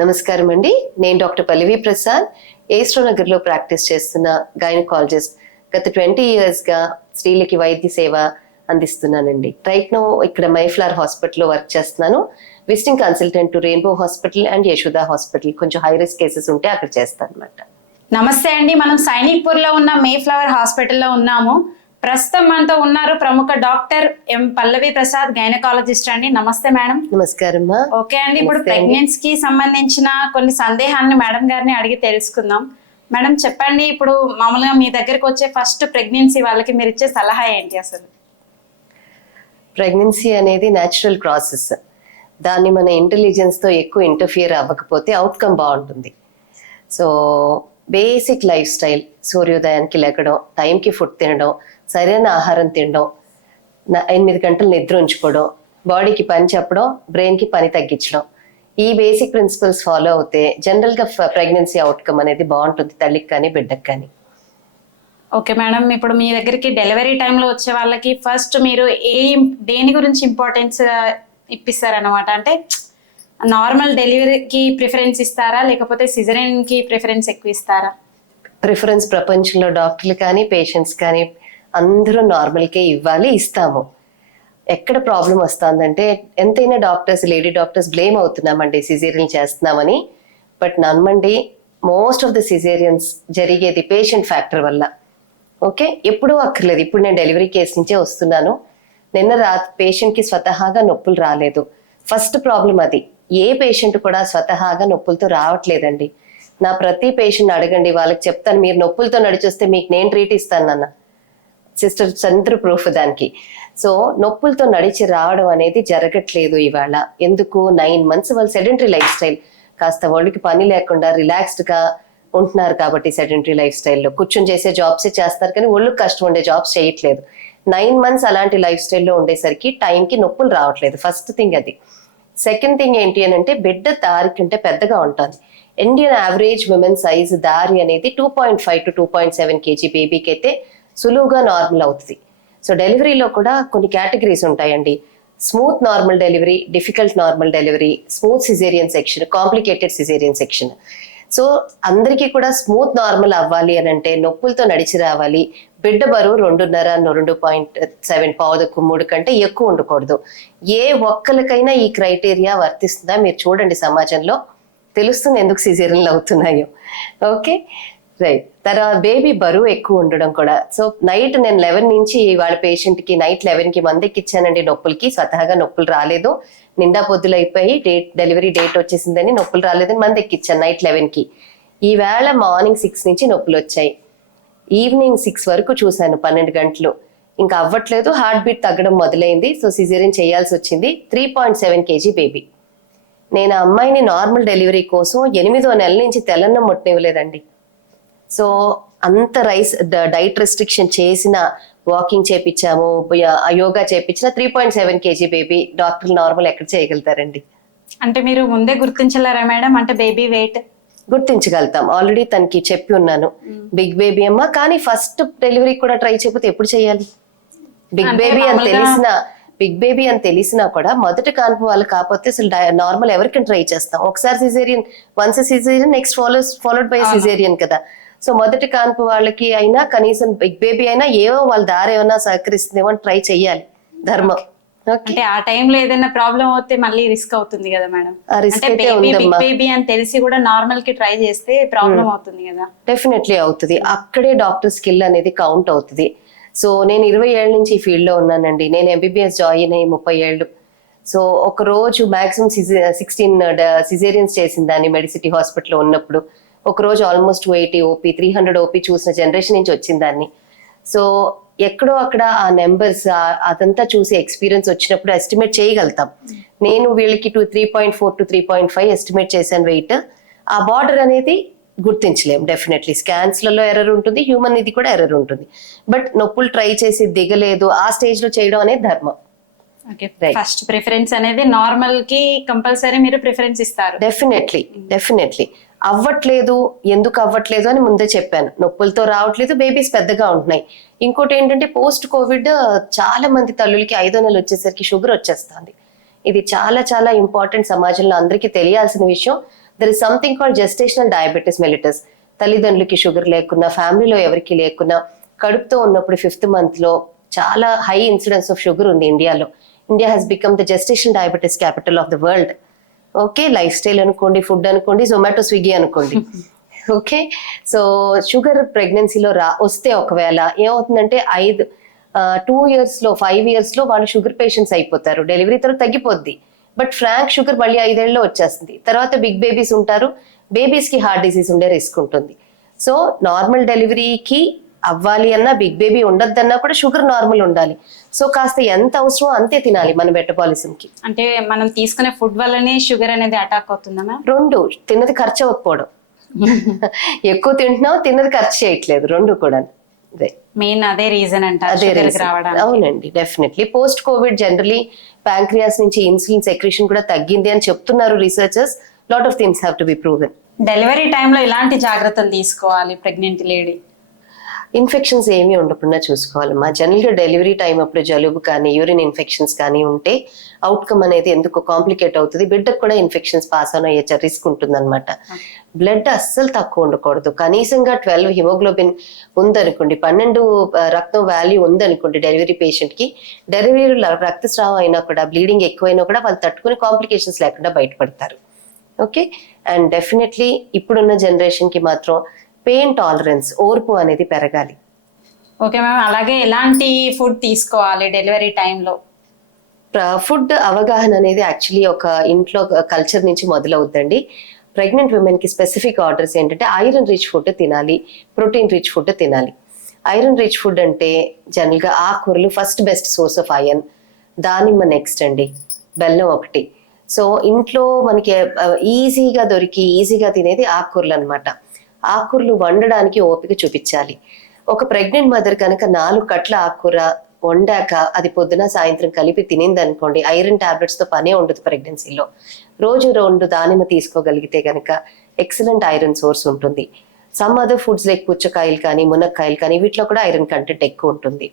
నమస్కారం అండి నేను డాక్టర్ పల్లవి ప్రసాద్. ఏస్ట్రో నగర్ ప్రాక్టీస్ చేస్తున్న గైనకాలజిస్ట్ గత ట్వంటీ ఇయర్స్గా స్త్రీలకి వైద్య సేవ అందిస్తున్నానండి. రైట్ నో ఇక్కడ మైఫ్లార్ హాస్పిటల్లో వర్క్ చేస్తున్నాను. Visiting consultant to Rainbow hospital and Yashoda hospital కొంచెం హై రిస్క్ కేసెస్ ఉంటే అక్కడ చేస్తాను అనమాట నమస్తే అండి. మనం సైనిక్పూర్లో ఉన్న మేఫ్లవర్ హాస్పిటల్లో ఉన్నాము. ప్రస్తుతం మనతో ఉన్నారు ప్రముఖ doctor M Pallavi Prasad gynaecologist అండి. నమస్తే మేడం. నమస్కారం ఓకే అండి. ఇప్పుడు. ప్రెగ్నెన్సీ కి సంబంధించిన కొన్ని సందేహాలను మేడం గారిని అడిగి తెలుసుకుందాం. మేడం చెప్పండి. ఇప్పుడు మామూలుగా మీ దగ్గరికి వచ్చే ఫస్ట్ ప్రెగ్నెన్సీ వాళ్ళకి మీరు ఇచ్చే సలహా ఏంటి అసలు? ప్రెగ్నెన్సీ అనేది న్యాచురల్ ప్రాసెస్ దాన్ని మన ఇంటెలిజెన్స్తో ఎక్కువ ఇంటర్ఫియర్ అవ్వకపోతే అవుట్కమ్ బాగుంటుంది. సో బేసిక్ లైఫ్ స్టైల్ సూర్యోదయానికి లేకడం టైంకి ఫుడ్ తినడం సరైన ఆహారం తినడం ఎనిమిది గంటలు నిద్ర ఉంచుకోవడం బాడీకి పని చెప్పడం బ్రెయిన్కి పని తగ్గించడం. ఈ బేసిక్ ప్రిన్సిపల్స్ ఫాలో అవుతే జనరల్గా ప్రెగ్నెన్సీ అవుట్కమ్ అనేది బాగుంటుంది తల్లికి కానీ బిడ్డకి కానీ. ఓకే మేడం ఇప్పుడు మీ దగ్గరికి డెలివరీ టైంలో వచ్చే వాళ్ళకి ఫస్ట్ మీరు ఏ దేని గురించి ఇంపార్టెన్స్ ఇప్పిస్తారన్నమాట? అంటే నార్మల్ డెలివరీకి ప్రిఫరెన్స్ ఇస్తారా? లేకపోతే సిజరిన్కి ప్రిఫరెన్స్ ఎక్కువ ఇస్తారా? ప్రిఫరెన్స్ ప్రపంచంలో డాక్టర్లు కానీ పేషెంట్స్ కానీ అందరూ నార్మల్కే ఇవ్వాలి ఇస్తాము. ఎక్కడ ప్రాబ్లం వస్తుందంటే ఎంతైనా డాక్టర్స్ లేడీ డాక్టర్స్ బ్లేమ్ అవుతున్నామండి సిజేరియన్ చేస్తున్నామని. బట్ నమ్మండి మోస్ట్ ఆఫ్ ద సిజేరియన్స్ జరిగేది పేషెంట్ ఫ్యాక్టర్ వల్ల. ఓకే? ఎప్పుడూ అక్కర్లేదు. ఇప్పుడు నేను డెలివరీ కేసు నుంచే వస్తున్నాను. నిన్న రా పేషెంట్కి స్వతహాగా నొప్పులు రాలేదు. ఫస్ట్ ప్రాబ్లం అది. ఏ పేషెంట్ కూడా స్వతహాగా నొప్పులతో రావట్లేదండి. నా ప్రతి పేషెంట్ అడగండి వాళ్ళకి చెప్తాను మీరు నొప్పులతో నడిచొస్తే మీకు నేను ట్రీట్ ఇస్తాను నాన్న. సిస్టర్ చంద్ర ప్రూఫ్ దానికి. సో నొప్పులతో నడిచి రావడం అనేది జరగట్లేదు ఇవాళ. ఎందుకు? నైన్ మంత్స్ వాళ్ళు సెడెంటరీ లైఫ్ స్టైల్. కాస్త వాళ్ళకి పని లేకుండా రిలాక్స్డ్గా ఉంటున్నారు కాబట్టి సెడెంటరీ లైఫ్ స్టైల్లో. కూర్చొని చేసే జాబ్స్ చేస్తారు కానీ ఒళ్ళు కష్టం ఉండే జాబ్స్ చేయట్లేదు. నైన్ మంత్స్ అలాంటి లైఫ్ స్టైల్లో ఉండేసరికి టైంకి నొప్పులు రావట్లేదు. ఫస్ట్ థింగ్ అది. సెకండ్ థింగ్ ఏంటి అని అంటే బిడ్డ దారి కంటే పెద్దగా ఉంటుంది. ఇండియన్ యావరేజ్ ఉమెన్ సైజ్ దారి అనేది two point five to two point seven KG బేబీకి అయితే సులువుగా నార్మల్ అవుతుంది. సో డెలివరీలో కూడా కొన్ని కేటగిరీస్ ఉంటాయండి. Smooth normal delivery difficult normal delivery smooth caesarean section complicated caesarean section so అందరికీ కూడా స్మూత్ నార్మల్ అవ్వాలి అని అంటే నొప్పులతో నడిచి రావాలి. బిడ్డ బరువు రెండున్నర రెండు పాయింట్ సెవెన్ పావుదకు మూడు కంటే ఎక్కువ ఉండకూడదు. ఏ ఒక్కరికైనా ఈ క్రైటీరియా వర్తిస్తుందా మీరు చూడండి సమాజంలో. తెలుస్తుంది ఎందుకు సిజేరియన్లు అవుతున్నాయో. ఓకే రైట్ తర్వాత బేబీ బరువు ఎక్కువ ఉండడం కూడా. సో నైట్ నేను లెవెన్ నుంచి వాళ్ళ పేషెంట్కి నైట్ లెవెన్కి మందికి ఇచ్చానండి నొప్పులకి. స్వతహాగా నొప్పులు రాలేదు. నిండా పొద్దులు అయిపోయి డేట్ డెలివరీ డేట్ వచ్చేసిందని నొప్పులు రాలేదని మంది ఎక్కిచ్చాను నైట్ లెవెన్కి ఈవేళ మార్నింగ్ సిక్స్ నుంచి నొప్పులు వచ్చాయి. ఈవినింగ్ సిక్స్ వరకు చూశాను పన్నెండు గంటలు. ఇంకా అవ్వట్లేదు. హార్ట్ బీట్ తగ్గడం మొదలైంది. సో సిజేరియన్ చేయాల్సి వచ్చింది. Three point seven KG baby. నేను ఆ అమ్మాయిని నార్మల్ డెలివరీ కోసం ఎనిమిదో నెల నుంచి తెల్లన్నం ముట్టనివ్వలేదండి. సో అంత రైస్ డైట్ రెస్ట్రిక్షన్ చేసిన వాకింగ్ చేపించాము యోగా చేపించిన three point seven KG baby డాక్టర్లు నార్మల్ ఎక్కడ చేయగలుగుతారండి? అంటే మీరు ముందే గుర్తించలేరా మేడం? అంటే బేబీ వెయిట్? గుర్తించగలుగుతాం. ఆల్రెడీ తనకి చెప్పి ఉన్నాను. బిగ్ బేబీ అమ్మ కానీ ఫస్ట్ డెలివరీ కూడా ట్రై చేయకపోతే ఎప్పుడు చేయాలి? బిగ్ బేబీ అని తెలిసిన బిగ్ బేబీ అని తెలిసినా కూడా మొదటి కాన్పు వాళ్ళు కాకపోతే అసలు నార్మల్ ఎవరికైనా ట్రై చేస్తాం. ఒకసారి caesarean once caesarean next follow followed by caesarean కదా. సో మొదటి కాన్పు వాళ్ళకి అయినా కనీసం బిగ్ బేబీ అయినా ఏవో వాళ్ళ దారి ఏమైనా సహకరిస్తుందేమో అని ట్రై చెయ్యాలి. ధర్మం. ఓకే అంటే ఆ టైంలో ఏదైనా ప్రాబ్లం అవుతే మళ్ళీ రిస్క్ అవుతుంది కదా మేడం. బేబీ బిగ్ ఉందమ్మా. బేబీ అని తెలిసి కూడా నార్మల్కి ట్రై చేస్తే ప్రాబ్లం అవుతుంది కదా. డెఫినెట్లీ అవుతుంది. అక్కడే డాక్టర్ స్కిల్ అనేది కౌంట్ అవుతుంది. సో నేను ఇరవై ఏళ్ళ నుంచి ఈ ఫీల్డ్లో ఉన్నానండి. నేను ఎంబీబీఎస్ జాయిన్ అయ్యి ముప్పై ఏళ్ళు. సో ఒక రోజు మాక్సిమం సిక్స్టీన్ సిజేరియన్స్ చేసిన దాన్ని మెడిసిటీ హాస్పిటల్లో ఉన్నప్పుడు. ఒక రోజు almost two eighty OP three hundred OP చూసిన జనరేషన్ నుంచి వచ్చిన దాన్ని. సో ఎక్కడో అక్కడ ఆ నెంబర్స్ అదంతా చూసి ఎక్స్పీరియన్స్ వచ్చినప్పుడు ఎస్టిమేట్ చేయగలుగుతాం. నేను వీళ్ళకి two three point four to three point five estimate చేశాను వెయిట్. ఆ బార్డర్ అనేది గుర్తించలేం డెఫినెట్లీ. స్కాన్స్లలో ఎర్రర్ ఉంటుంది హ్యూమన్ ఇది కూడా ఎర్రర్ ఉంటుంది. బట్ నొప్పులు ట్రై చేసి దిగలేదు ఆ స్టేజ్లో చేయడం అనేది ధర్మం. ఫస్ట్ ప్రిఫరెన్స్ అనేది నార్మల్కి కంపల్సరీ మీరు ప్రిఫరెన్స్ ఇస్తారు. Definitely definitely. అవ్వట్లేదు ఎందుకు అవ్వట్లేదు అని ముందే చెప్పాను. నొప్పులతో రావట్లేదు బేబీస్ పెద్దగా ఉంటున్నాయి. ఇంకోటి ఏంటంటే పోస్ట్ కోవిడ్ చాలా మంది తల్లులకి ఐదో నెలలు వచ్చేసరికి షుగర్ వచ్చేస్తుంది. ఇది చాలా చాలా ఇంపార్టెంట్ సమాజంలో అందరికీ తెలియాల్సిన విషయం. There is something call gestational diabetes mellitus తల్లిదండ్రులకి షుగర్ లేకున్నా ఫ్యామిలీలో ఎవరికి లేకున్నా కడుపుతో ఉన్నప్పుడు ఫిఫ్త్ మంత్లో చాలా హై ఇన్సిడెన్స్ ఆఫ్ షుగర్ ఉంది ఇండియాలో. India has become the gestation diabetes capital of the world okay lifestyle అనుకోండి ఫుడ్ అనుకోండి జొమాటో స్విగ్గీ అనుకోండి. ఓకే సో షుగర్ ప్రెగ్నెన్సీలో రా వస్తే ఒకవేళ ఏమవుతుందంటే ఐదు టూ ఇయర్స్లో ఫైవ్ ఇయర్స్లో వాళ్ళు షుగర్ పేషెంట్స్ అయిపోతారు. డెలివరీ తర్వాత తగ్గిపోద్ది. బట్ ఫ్రాంక్ షుగర్ మళ్ళీ ఐదేళ్ళలో వచ్చేస్తుంది. తర్వాత బిగ్ బేబీస్ ఉంటారు. బేబీస్కి హార్ట్ డిసీజ్ ఉండే రిస్క్ ఉంటుంది. సో నార్మల్ డెలివరీకి అవ్వాలి అన్నా బిగ్ బేబీ ఉండొద్దన్నా కూడా షుగర్ నార్మల్ ఉండాలి. సో కాస్త ఎంత అవసరమో అంతే తినాలి మన మెటబాలిజం కి అంటే మనం తీసుకునే ఫుడ్ వల్లనే షుగర్ అనేది అటాక్ అవుతుందా మ్యామ్? రెండు తిన్నది ఖర్చు అవ్వకపోవడం. ఎక్కువ తింటున్నావు తిన్నది ఖర్చు చేయట్లేదు రెండు కూడా. మెయిన్ అదే రీజన్ అవునండి definitely. Post COVID generally pancreas నుంచి ఇన్సులిన్ సెక్రేషన్ కూడా తగ్గింది అని చెప్తున్నారు researchers. Lot of things have to be proven delivery టైంలో ఎలాంటి జాగ్రత్తలు తీసుకోవాలి ప్రెగ్నెంట్ లేడీ? ఇన్ఫెక్షన్స్ ఏమీ ఉండకుండా చూసుకోవాలమ్మా జనరల్గా డెలివరీ టైం అప్పుడు జలుబు కానీ యూరిన్ ఇన్ఫెక్షన్స్ కానీ ఉంటే అవుట్కమ్ అనేది ఎందుకు కాంప్లికేట్ అవుతుంది? బిడ్డకు కూడా ఇన్ఫెక్షన్స్ పాస్ ఆన్ అయ్యే రిస్క్ ఉంటుందన్నమాట. బ్లడ్ అస్సలు తక్కువ ఉండకూడదు. కనీసంగా ట్వెల్వ్ హిమోగ్లోబిన్ ఉందనుకోండి పన్నెండు రక్తం వాల్యూ ఉందనుకోండి డెలివరీ పేషెంట్కి డెలివరీ రక్తస్రావం అయినా కూడా బ్లీడింగ్ ఎక్కువైనా కూడా వాళ్ళు తట్టుకుని కాంప్లికేషన్స్ లేకుండా బయటపడతారు. ఓకే అండ్ డెఫినెట్లీ ఇప్పుడున్న జనరేషన్కి మాత్రం పెయిన్ టాలరెన్స్ ఓర్పు అనేది పెరగాలి. ఓకే మ్యామ్ అలాగే ఎలాంటి ఫుడ్ తీసుకోవాలి డెలివరీ టైంలో? ఫుడ్ అవగాహన అనేది యాక్చువల్లీ ఒక ఇంట్లో కల్చర్ నుంచి మొదలవుద్దండి. ప్రెగ్నెంట్ ఉమెన్కి స్పెసిఫిక్ ఆర్డర్స్ ఏంటంటే ఐరన్ రిచ్ ఫుడ్ తినాలి ప్రోటీన్ రిచ్ ఫుడ్ తినాలి. ఐరన్ రిచ్ ఫుడ్ అంటే జనరల్గా ఆకుకూరలు first best source of iron దానిమ్మ నెక్స్ట్ అండి బెల్లం ఒకటి. సో ఇంట్లో మనకి ఈజీగా దొరికి ఈజీగా తినేది ఆకుకూరలు అనమాట ఆకుకూరలు వండడానికి ఓపిక చూపించాలి. ఒక ప్రెగ్నెంట్ మదర్ కనుక నాలుగు కట్ల ఆకుకూర వండాక అది పొద్దున సాయంత్రం కలిపి తినింది అనుకోండి ఐరన్ టాబ్లెట్స్తో పనే ఉండదు ప్రెగ్నెన్సీలో. రోజు రెండు దానిమ్మ తీసుకోగలిగితే కనుక ఎక్సలెంట్ ఐరన్ సోర్స్ ఉంటుంది. సమ్ అదర్ ఫుడ్స్ లైక్ పుచ్చకాయలు కానీ మునక్కాయలు కానీ వీటిలో కూడా ఐరన్ కంటెంట్ ఎక్కువ ఉంటుంది.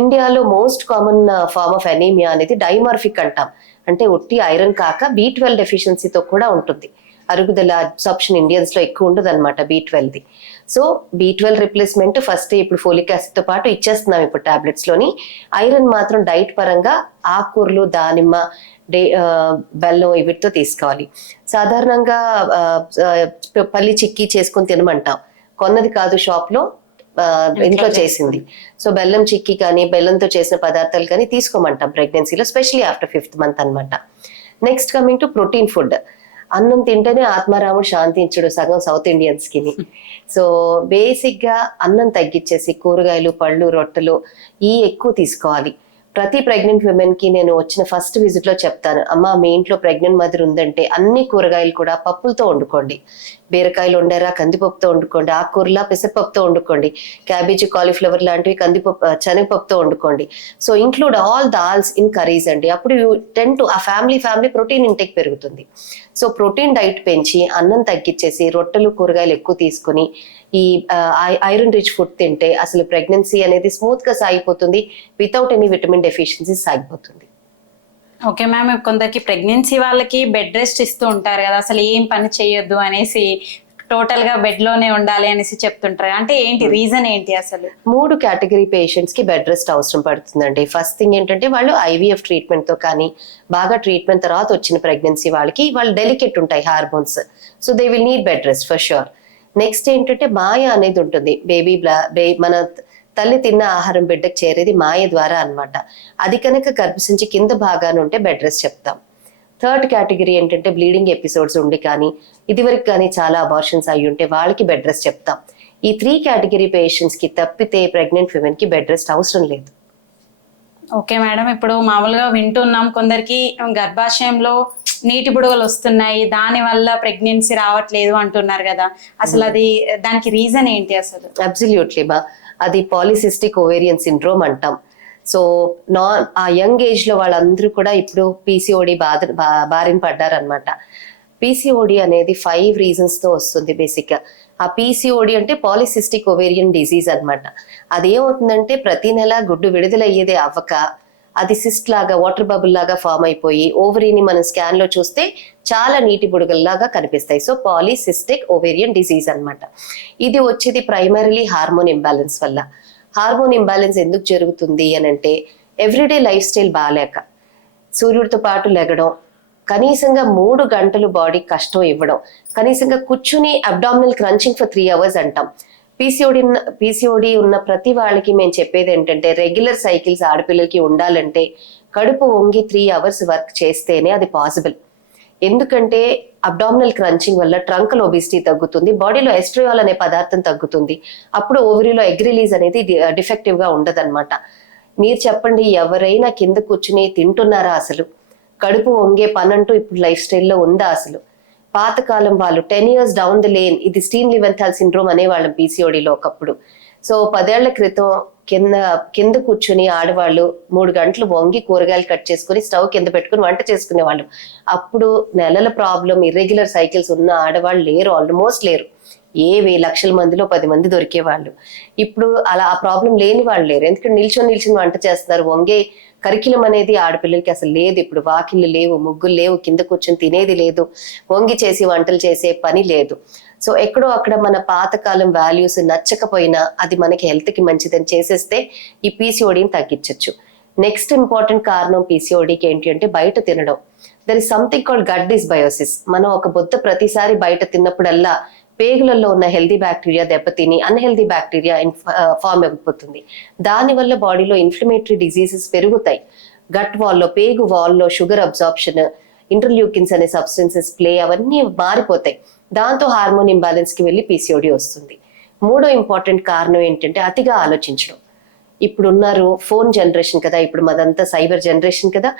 ఇండియాలో most common form of anaemia అనేది డైమార్ఫిక్ అంటాం. అంటే ఒట్టి ఐరన్ కాక బీ ట్వెల్వ్ డెఫిషియన్సీతో కూడా ఉంటుంది. అరుగుదల అబ్సార్ప్షన్ ఇండియన్స్లో ఎక్కువ ఉండదు అనమాట B twelve D. So B twelve replacement first ఇప్పుడు ఫోలిక్ యాసిడ్తో పాటు ఇచ్చేస్తున్నాం ఇప్పుడు టాబ్లెట్స్లోని. ఐరన్ మాత్రం డైట్ పరంగా ఆకుకూరలు దానిమ్మ డే బెల్లం వీటితో తీసుకోవాలి. సాధారణంగా పల్లి చిక్కీ చేసుకొని తినమంటాం. కొన్నది కాదు షాప్లో ఆ, ఇంట్లో చేసింది. సో బెల్లం చిక్కీ కానీ బెల్లంతో చేసిన పదార్థాలు కానీ తీసుకోమంటాం ప్రెగ్నెన్సీలో స్పెషలీ ఆఫ్టర్ ఫిఫ్త్ మంత్ అన్నమాట. Next coming to protein food అన్నం తింటేనే ఆత్మారాముడు శాంతించుడు సగం సౌత్ ఇండియన్స్కి సో బేసిక్గా అన్నం తగ్గించేసి కూరగాయలు పళ్ళు రొట్టెలు ఈ ఎక్కువ తీసుకోవాలి. ప్రతి ప్రెగ్నెంట్ విమెన్కి నేను వచ్చిన ఫస్ట్ విజిట్లో చెప్తాను. అమ్మ మీ ఇంట్లో ప్రెగ్నెంట్ మదర్ ఉందంటే అన్ని కూరగాయలు కూడా పప్పులతో వండుకోండి. బీరకాయలు వండారా కందిపప్పుతో వండుకోండి. ఆకుకూరలా పెసరపప్పుతో వండుకోండి. క్యాబేజీ కాలీఫ్లవర్ లాంటివి కందిపప్పు శనగపప్పుతో వండుకోండి. So include all dals in curries అండి. అప్పుడు టెన్ టు ఆ ఫ్యామిలీ ఫ్యామిలీ ప్రోటీన్ ఇంటెక్ పెరుగుతుంది. సో ప్రోటీన్ డైట్ పెంచి అన్నం తగ్గించేసి రొట్టెలు కూరగాయలు ఎక్కువ తీసుకుని ఈ ఐరన్ రిచ్ ఫుడ్ తింటే అసలు ప్రెగ్నెన్సీ అనేది స్మూత్గా సాగిపోతుంది వితౌట్ ఎనీ విటమిన్ డెఫిషియన్సీ సాగిపోతుంది. ఓకే మ్యామ్ కొందరికి ప్రెగ్నెన్సీ వాళ్ళకి బెడ్ రెస్ట్ ఇస్తూ ఉంటారు కదా అసలు ఏం పని చేయొద్దు అనేసి టోటల్గా బెడ్లోనే ఉండాలి అనేసి చెప్తుంటారు. అంటే ఏంటి రీజన్ ఏంటి అసలు? మూడు కేటగిరీ పేషెంట్స్కి బెడ్ రెస్ట్ అవసరం పడుతుందండి. ఫస్ట్ థింగ్ ఏంటంటే వాళ్ళు ఐవీఎఫ్ ట్రీట్మెంట్తో కానీ బాగా ట్రీట్మెంట్ తర్వాత వచ్చిన ప్రెగ్నెన్సీ వాళ్ళకి వాళ్ళు డెలికేట్ ఉంటాయి hormones. So they will need bed rest for sure next ఏంటంటే మాయ అనేది ఉంటుంది. బేబీ బ్లా బే మన తల్లి తిన్న ఆహారం బిడ్డకు చేరేది మాయ ద్వారా అన్నమాట. అది కనుక గర్భసించి కింద భాగాన ఉంటే బెడ్ రెస్ట్ చెప్తాం. థర్డ్ కేటగిరీ ఏంటంటే బ్లీడింగ్ ఎపిసోడ్స్ ఉండి కానీ ఇదివరకు కానీ చాలా అబార్షన్స్ అయి ఉంటే వాళ్ళకి బెడ్ రెస్ట్ చెప్తాం. ఈ త్రీ కేటగిరీ పేషెంట్స్కి తప్పితే ప్రెగ్నెంట్ విమెన్కి బెడ్ రెస్ట్ అవసరం లేదు. ఓకే మేడం ఇప్పుడు మామూలుగా వింటున్నాం కొందరికి గర్భాశయంలో నీటి బుడగలు వస్తున్నాయి దాని వల్ల ప్రెగ్నెన్సీ రావట్లేదు అంటున్నారు కదా. అసలు అది దానికి రీజన్ ఏంటి అసలు? అబ్సల్యూట్లీ బా. అది పాలిసిస్టిక్ ఓవేరియన్ సిండ్రోమ్ అంటాం. సో నా ఆ యంగ్ ఏజ్లో వాళ్ళందరూ కూడా ఇప్పుడు పీసీఓడి బాధ బారిన పడ్డారనమాట పీసీఓడి అనేది ఫైవ్ రీజన్స్తో వస్తుంది బేసిక్గా ఆ పీసీఓడి అంటే పాలిసిస్టిక్ ఓవేరియన్ డిసీజ్ అన్నమాట. అదేమవుతుందంటే ప్రతి నెల గుడ్డు విడుదలయ్యేదే అవ్వక అది సిస్ట్ లాగా వాటర్ బబుల్ లాగా ఫామ్ అయిపోయి ఓవరీని మనం స్కాన్లో చూస్తే చాలా నీటి బుడగల్లాగా కనిపిస్తాయి. సో పాలీసిస్టిక్ ఓవేరియన్ డిసీజ్ అనమాట ఇది వచ్చేది ప్రైమరీలీ హార్మోన్ ఇంబ్యాలెన్స్ వల్ల. హార్మోన్ ఇంబ్యాలెన్స్ ఎందుకు జరుగుతుంది అని అంటే ఎవ్రీడే లైఫ్ స్టైల్ బాగాలేక సూర్యుడితో పాటు లెగడం కనీసంగా మూడు గంటలు బాడీ కష్టం ఇవ్వడం కనీసంగా కూర్చుని abdominal crunching for three hours అంటాం. పీసీఓడి పీసీఓడి ఉన్న ప్రతి వాళ్ళకి మేము చెప్పేది ఏంటంటే రెగ్యులర్ సైకిల్స్ ఆడపిల్లలకి ఉండాలంటే కడుపు వంగి త్రీ అవర్స్ వర్క్ చేస్తేనే అది పాసిబుల్ ఎందుకంటే అబ్డామినల్ క్రంచింగ్ వల్ల ట్రంకల్ ఒబిసిటీ తగ్గుతుంది బాడీలో ఎస్ట్రియాల్ అనే పదార్థం తగ్గుతుంది. అప్పుడు ఓవరీలో ఎగ్ రిలీజ్ అనేది డిఫెక్టివ్గా ఉండదన్నమాట. మీరు చెప్పండి ఎవరైనా కింద కూర్చుని తింటున్నారా అసలు? కడుపు వంగే పనంటూ ఇప్పుడు లైఫ్ స్టైల్లో ఉందా అసలు? పాతకాలం వాళ్ళు ten years down the lane ఇది స్టీమ్ లివెంథాల్ సిండ్రోమ్ అనేవాళ్ళం పీసీఓడిలో ఒకప్పుడు. సో పదేళ్ళ క్రితం కింద కింద కూర్చుని ఆడవాళ్ళు మూడు గంటలు వంగి కూరగాయలు కట్ చేసుకుని స్టవ్ కింద పెట్టుకుని వంట చేసుకునే వాళ్ళు అప్పుడు నెలల ప్రాబ్లం ఇర్రెగ్యులర్ సైకిల్స్ ఉన్న ఆడవాళ్ళు లేరు ఆల్మోస్ట్ లేరు. ఏ వెయ్యి లక్షల మందిలో పది మంది దొరికేవాళ్ళు. ఇప్పుడు అలా ఆ ప్రాబ్లం లేని వాళ్ళు లేరు. ఎందుకంటే నిల్చొని నిల్చొని వంట చేస్తున్నారు. వంగే కరికిలం అనేది ఆడపిల్లలకి అసలు లేదు. ఇప్పుడు వాకిళ్ళు లేవు ముగ్గులు లేవు కింద కూర్చొని తినేది లేదు. వంగి చేసి వంటలు చేసే పని లేదు. సో ఎక్కడో అక్కడ మన పాతకాలం వాల్యూస్ నచ్చకపోయినా అది మనకి హెల్త్కి మంచిదని చేసేస్తే ఈ పీసీఓడిని తగ్గించవచ్చు నెక్స్ట్ ఇంపార్టెంట్ కారణం పీసీఓడికి ఏంటి అంటే బయట తినడం. There is something called gut dysbiosis మనం ఒక బుద్ధ ప్రతిసారి బయట తిన్నప్పుడల్లా పేగులలో ఉన్న హెల్దీ బ్యాక్టీరియా దెబ్బతిని అన్హెల్దీ బ్యాక్టీరియా ఫామ్ అయిపోతుంది. దానివల్ల బాడీలో ఇన్ఫ్లమేటరీ డిజీజెస్ పెరుగుతాయి. గట్ వాల్లో పేగు వాల్లో షుగర్ అబ్జార్ప్షన్ ఇంటర్ల్యూకిన్స్ అనే సబ్స్టెన్సెస్ ప్లే అవన్నీ మారిపోతాయి. దాంతో హార్మోన్ ఇంబ్యాలెన్స్కి వెళ్ళి పీసీఓడి వస్తుంది. మూడో ఇంపార్టెంట్ కారణం ఏంటంటే అతిగా ఆలోచించడం. ఇప్పుడు ఉన్నారు ఫోన్ జనరేషన్ కదా ఇప్పుడు మాదంతా సైబర్ జనరేషన్ కదా.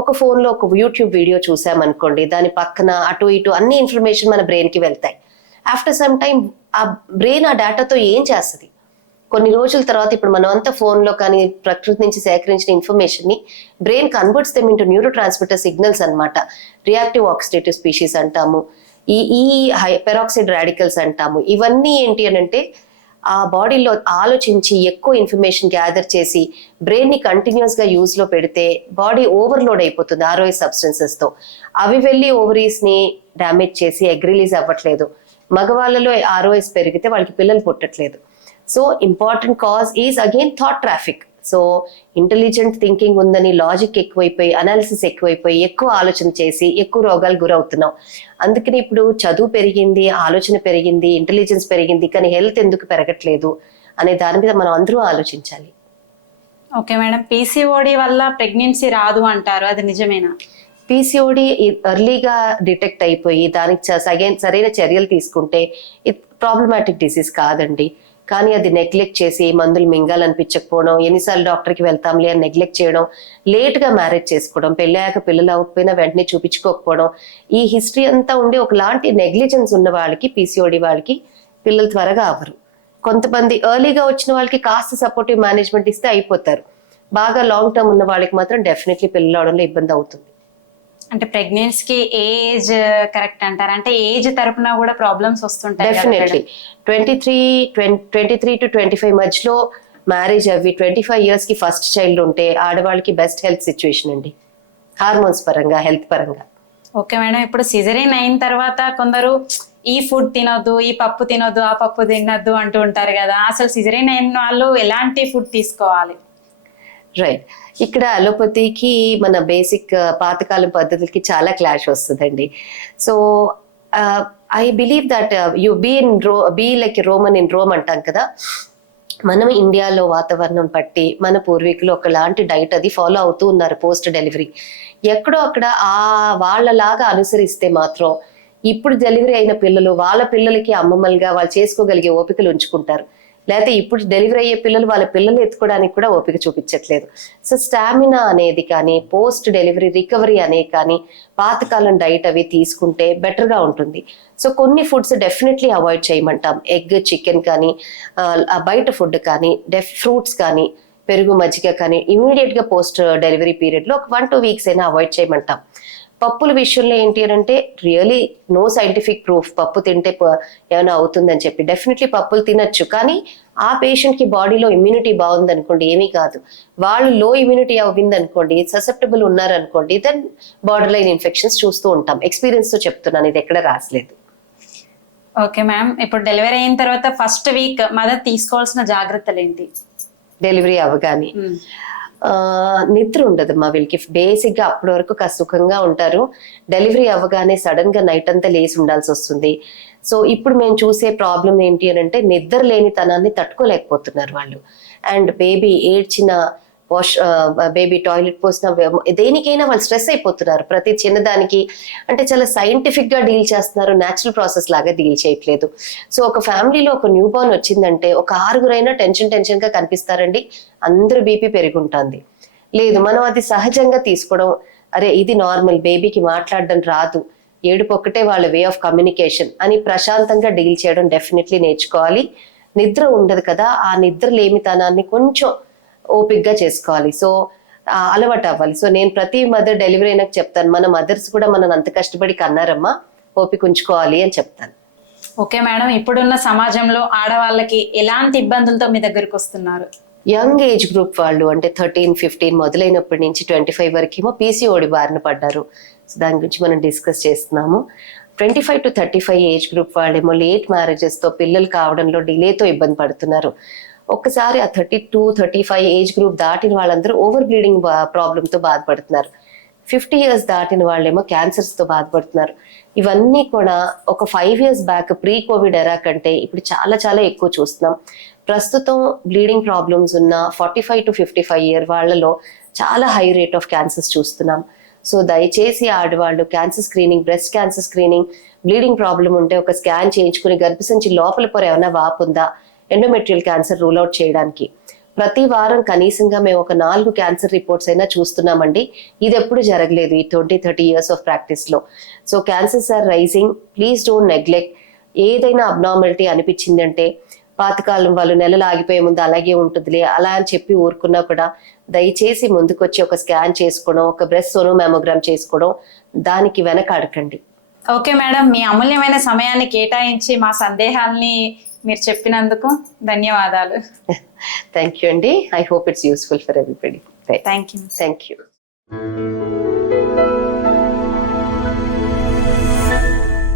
ఒక ఫోన్లో ఒక యూట్యూబ్ వీడియో చూసామనుకోండి దాని పక్కన అటు ఇటు అన్ని ఇన్ఫర్మేషన్ మన బ్రెయిన్కి వెళ్తాయి. ఆఫ్టర్ సమ్ టైం ఆ బ్రెయిన్ ఆ డేటాతో ఏం చేస్తుంది? కొన్ని రోజుల తర్వాత ఇప్పుడు మనం అంతా ఫోన్లో కానీ ప్రకృతి నుంచి సేకరించిన ఇన్ఫర్మేషన్ని brain converts them into neurotransmitter signals అన్నమాట. రియాక్టివ్ ఆక్సిడేటివ్ స్పీషీస్ అంటాము. ఈ ఈ పెరాక్సైడ్ రాడికల్స్ అంటాము. ఇవన్నీ ఏంటి అని అంటే ఆ బాడీలో ఆలోచించి ఎక్కువ ఇన్ఫర్మేషన్ గ్యాదర్ చేసి బ్రెయిన్ని కంటిన్యూస్గా యూజ్లో పెడితే బాడీ ఓవర్లోడ్ అయిపోతుంది ఆర్ఓఎస్ సబ్స్టెన్సెస్తో. అవి వెళ్ళి ఓవరీస్ని డ్యామేజ్ చేసి ఎగ్రిలీజ్ అవ్వట్లేదు. మగవాళ్ళలో ఆర్ఓఎస్ పెరిగితే వాళ్ళకి పిల్లలు పుట్టట్లేదు. So important cause is again thought traffic so intelligent thinking ఉందని లాజిక్ ఎక్కువైపోయి అనాలిసిస్ ఎక్కువైపోయి ఎక్కువ ఆలోచన చేసి ఎక్కువ రోగాలు గురవుతున్నాం. అందుకని ఇప్పుడు చదువు పెరిగింది ఆలోచన పెరిగింది ఇంటెలిజెన్స్ పెరిగింది కానీ హెల్త్ ఎందుకు పెరగట్లేదు అనే దాని మీద మనం అందరూ ఆలోచించాలి. ఓకే మేడం పీసీఓడి వల్ల ప్రెగ్నెన్సీ రాదు అంటారు. అది నిజమేనా? పీసీఓడి ఎర్లీగా డిటెక్ట్ అయిపోయి దానికి సగైన సరైన చర్యలు తీసుకుంటే ఇది ప్రాబ్లమాటిక్ డిసీజ్ కాదండి. కానీ అది నెగ్లెక్ట్ చేసి మందులు మింగాలనిపించకపోవడం ఎన్నిసార్లు డాక్టర్కి వెళ్తాంలే అని నెగ్లెక్ట్ చేయడం లేట్గా మ్యారేజ్ చేసుకోవడం పెళ్ళాక పిల్లలు అవ్వకపోయినా వెంటనే చూపించుకోకపోవడం ఈ హిస్టరీ అంతా ఉండి ఒకలాంటి నెగ్లిజెన్స్ ఉన్న వాళ్ళకి పీసీఓడి వాళ్ళకి పిల్లలు త్వరగా అవ్వరు. కొంతమంది ఎర్లీగా వచ్చిన వాళ్ళకి కాస్త సపోర్టివ్ మేనేజ్మెంట్ ఇస్తే అయిపోతారు. బాగా లాంగ్ టర్మ్ ఉన్న వాళ్ళకి మాత్రం డెఫినెట్లీ పిల్లలు అవడంలో ఇబ్బంది అవుతుంది. అంటే ప్రెగ్నెన్సీకి ఏ ఏజ్ కరెక్ట్ అంటారు? అంటే ఏజ్ తరపున కూడా ప్రాబ్లమ్స్ వస్తుంటాయి definitely twenty three twenty three to twenty five మధ్యలో మ్యారేజ్ అవి ట్వంటీ ఫైవ్ ఇయర్స్కి ఫస్ట్ చైల్డ్ ఉంటే ఆడవాళ్ళకి బెస్ట్ హెల్త్ సిచ్యువేషన్ అండి. హార్మోన్స్ పరంగా హెల్త్ పరంగా. ఓకే మేడం ఇప్పుడు సిజరీన్ అయిన తర్వాత కొందరు ఈ ఫుడ్ తినొద్దు ఈ పప్పు తినొద్దు ఆ పప్పు తినొద్దు అంటూ ఉంటారు కదా. అసలు సిజరీన్ అయిన వాళ్ళు ఎలాంటి ఫుడ్ తీసుకోవాలి? రైట్ ఇక్కడ అలోపతికి మన బేసిక్ uh, పాతకాలం పద్ధతులకి చాలా క్లాష్ వస్తుందండి. So I believe that you be in Rome be like Roman in Rome అంటాం కదా. మనం ఇండియాలో వాతావరణం బట్టి మన పూర్వీకులు ఒకలాంటి డైట్ అది ఫాలో అవుతూ ఉన్నారు పోస్ట్ డెలివరీ ఎక్కడో అక్కడ ఆ వాళ్ళలాగా అనుసరిస్తే మాత్రం ఇప్పుడు డెలివరీ అయిన పిల్లలు వాళ్ళ పిల్లలకి అమ్మమ్మలుగా వాళ్ళు చేసుకోగలిగే ఓపికలు ఉంచుకుంటారు. లేకపోతే ఇప్పుడు డెలివరీ అయ్యే పిల్లలు వాళ్ళ పిల్లలు ఎత్తుకోవడానికి కూడా ఓపిక చూపించట్లేదు. సో స్టామినా అనేది కానీ పోస్ట్ డెలివరీ రికవరీ అనే కానీ పాతకాలం డైట్ అవి తీసుకుంటే బెటర్గా ఉంటుంది. సో కొన్ని ఫుడ్స్ డెఫినెట్లీ అవాయిడ్ చేయమంటాం. ఎగ్ చికెన్ కానీ బయట ఫుడ్ కానీ డెఫ్ ఫ్రూట్స్ కానీ పెరుగు మజ్జిగ కానీ ఇమీడియట్గా పోస్ట్ డెలివరీ పీరియడ్లో ఒక వన్ టూ వీక్స్ అయినా అవాయిడ్ చేయమంటాం. పప్పుల విషయంలో ఏంటి అని అంటే రియలీ నో సైంటిఫిక్ ప్రూఫ్ పప్పు తింటే ఏమైనా అవుతుందని చెప్పి. డెఫినెట్లీ పప్పులు తినొచ్చు. కానీ ఆ పేషెంట్కి బాడీలో ఇమ్యూనిటీ బాగుంది అనుకోండి ఏమీ కాదు. వాళ్ళు లో ఇమ్యూనిటీ అవ్వింది అనుకోండి ససెప్టబుల్ ఉన్నారనుకోండి దెన్ బార్డర్ లైన్ ఇన్ఫెక్షన్స్ చూస్తూ ఉంటాం. ఎక్స్పీరియన్స్తో చెప్తున్నాను ఇది ఎక్కడ రాసలేదు. ఓకే మ్యామ్ ఇప్పుడు డెలివరీ అయిన తర్వాత ఫస్ట్ వీక్ మదర్ తీసుకోవాల్సిన జాగ్రత్తలు ఏంటి? డెలివరీ అవ్వగానే. ఆ, నిద్ర ఉండదు మా వీళ్ళకి. బేసిక్గా అప్పటి వరకు సుఖంగా ఉంటారు. డెలివరీ అవ్వగానే సడన్గా నైట్ అంతా లేచి ఉండాల్సి వస్తుంది. సో ఇప్పుడు మేము చూసే ప్రాబ్లం ఏంటి అని అంటే నిద్ర లేని తనాన్ని తట్టుకోలేకపోతున్నారు వాళ్ళు. అండ్ బేబీ ఏడ్చిన వాష్ బేబీ టాయిలెట్ పోసిన దేనికైనా వాళ్ళు స్ట్రెస్ అయిపోతున్నారు. ప్రతి చిన్నదానికి అంటే చాలా సైంటిఫిక్గా డీల్ చేస్తున్నారు. న్యాచురల్ ప్రాసెస్ లాగా డీల్ చేయట్లేదు. సో ఒక ఫ్యామిలీలో ఒక న్యూ బోర్న్ వచ్చిందంటే ఒక ఆరుగురైనా టెన్షన్ టెన్షన్గా కనిపిస్తారండి. అందరూ బీపీ పెరుగుంటుంది. లేదు మనం అది సహజంగా తీసుకోవడం అరే ఇది నార్మల్ బేబీకి మాట్లాడడం రాదు. ఏడుపు ఒక్కటే వాళ్ళ వే ఆఫ్ కమ్యూనికేషన్ అని ప్రశాంతంగా డీల్ చేయడం డెఫినెట్లీ నేర్చుకోవాలి. నిద్ర ఉండదు కదా ఆ నిద్ర లేమితనాన్ని కొంచెం ఓపిక్గా చేసుకోవాలి. సో అలవాటు అవ్వాలి. సో నేను ప్రతి మదర్ డెలివరీ అయినాక చెప్తాను మన మదర్స్ కూడా మనం అంత కష్టపడి కన్నారమ్మా ఓపిక ఉంచుకోవాలి అని చెప్తాను. ఓకే మేడం ఇప్పుడున్న సమాజంలో ఆడవాళ్ళకి ఎలాంటి ఇబ్బందులతో మీ దగ్గరకు వస్తున్నారు? యంగ్ ఏజ్ గ్రూప్ వాళ్ళు అంటే థర్టీన్ ఫిఫ్టీన్ మొదలైనప్పటి నుంచి ట్వంటీ ఫైవ్ వరకేమో పీసీఓడి బారిన పడ్డారు. సో దాని గురించి మనం డిస్కస్ చేస్తున్నాము. Twenty five to thirty five age group వాళ్ళేమో లేట్ మ్యారేజెస్తో పిల్లలు కావడంలో డిలేతో ఇబ్బంది పడుతున్నారు. ఒక్కసారి ఆ thirty two thirty five age group దాటిన వాళ్ళందరూ ఓవర్ బ్లీడింగ్ ప్రాబ్లంతో బాధపడుతున్నారు. ఫిఫ్టీ ఇయర్స్ దాటిన వాళ్ళేమో క్యాన్సర్స్తో బాధపడుతున్నారు. ఇవన్నీ కూడా ఒక five years back pre covid era కంటే ఇప్పుడు చాలా చాలా ఎక్కువ చూస్తున్నాం. ప్రస్తుతం బ్లీడింగ్ ప్రాబ్లమ్స్ ఉన్న forty five to fifty five year వాళ్ళలో చాలా హై రేట్ ఆఫ్ క్యాన్సర్స్ చూస్తున్నాం. సో దయచేసి ఆడవాళ్ళు cancer screening breast cancer screening bleeding problem ఉంటే ఒక స్కాన్ చేయించుకుని గర్భసంచి లోపల పొర ఏమైనా వాపు ఉందా? ఎండోమెట్రియల్ క్యాన్సర్ రూల్ అవుట్ చేయడానికి. ప్రతి వారం కనీసంగా మేము ఒక నాలుగు క్యాన్సర్ రిపోర్ట్స్ అయినా చూస్తున్నామండి. ఇది ఎప్పుడు జరగలేదు ఈ twenty thirty years of ప్రాక్టీస్లో. So cancers are rising please don't neglect ఏదైనా అబ్నార్మాలిటీ అనిపించింది అంటే పాతకాలం వాళ్ళు నెలలు ఆగిపోయే ముందు అలాగే ఉంటుందిలే అలా అని చెప్పి ఊరుకున్నా కూడా దయచేసి ముందుకొచ్చి ఒక స్కాన్ చేసుకోవడం ఒక బ్రెస్ట్ సోనో మ్యామోగ్రామ్ చేసుకోవడం దానికి వెనక అడకండి ఓకే మేడం మీ అమూల్యమైన సమయాన్ని కేటాయించి మా సందేహాల్ని మీరు చెప్పినందుకు ధన్యవాదాలు. థ్యాంక్ యూ అండి. I hope it's useful for everybody thank you thank you